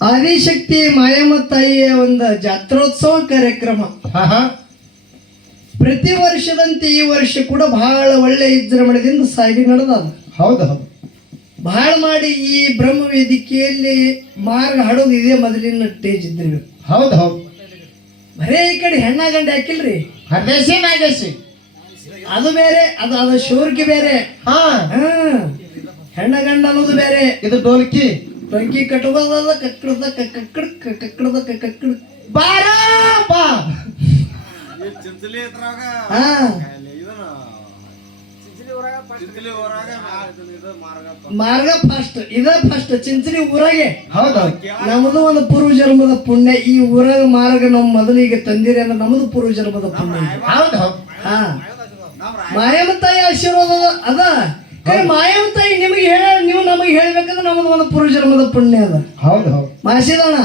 ಆದಿಶಕ್ತಿ ಮಾಯಮ್ಮ ತಾಯಿಯ ಒಂದು ಜಾತ್ರೋತ್ಸವ ಕಾರ್ಯಕ್ರಮ ಪ್ರತಿ ವರ್ಷದಂತೆ ಈ ವರ್ಷ ಕೂಡ ಬಹಳ ಒಳ್ಳೆ ವಿಜೃಂಭಣೆಯಿಂದ ಸಾಗಿ ನಡೆದ. ಹೌದು ಬಹಳ ಮಾಡಿ ಈ ಬ್ರಹ್ಮ ವೇದಿಕೆಯಲ್ಲಿ ಮಾರ್ಗ ಹಾಡೋದು ಇದೆ ಮೊದಲಿನ ಟೇಜ್ ಇದ್ರಿ. ಹೌದು ಬರೇ ಈ ಕಡೆ ಹೆಣ್ಣ ಗಂಡ ಹಾಕಿಲ್ರಿ, ಹರದೇಶಿ ನಾಗೇಶಿ ಅದು ಬೇರೆ, ಅದು ಶೂರ್ಕಿ ಬೇರೆ, ಹೆಣ್ಣ ಗಂಡ ಅನ್ನೋದು ಬೇರೆ. ಇದು ಡೋಲ್ಕಿ ಟೊಂಕಿ ಕಟ್ಟುವುದ ಕಕ್ಕಡದ ಕಕ್ಕಡದ ಕಕ್ಕಡ ಬಾರ ಬಾ ಮಾರ್ಗ ಫಸ್ಟ್ ಇದ ಫಸ್ಟ್ ಚಿಂಚಲಿ ಊರಾಗೆ. ಹೌದು ನಮ್ದು ಒಂದು ಪೂರ್ವ ಜನ್ಮದ ಪುಣ್ಯ. ಈ ಊರಾಗ ಮಾರ್ಗ ನಮ್ಮ ಮೊದಲಿಗೆ ತಂದಿರಿ ಅಂದ್ರೆ ನಮ್ದು ಪೂರ್ವ ಜನ್ಮದ ಪುಣ್ಯ. ಹೌದು ಹಾ, ಮಾಯಮ್ಮ ತಾಯಿ ಆಶೀರ್ವಾದ ಅದ. ಮಾಯಮ್ಮ ತಾಯಿ ನಿಮಗೆ ನೀವು ನಮಗೆ ಹೇಳ್ಬೇಕಂದ್ರೆ ನಮ್ದು ಒಂದು ಪೂರ್ವ ಜನ್ಮದ ಪುಣ್ಯ ಅದ. ಹೌದು ಮಾಸಿದಣ್ಣ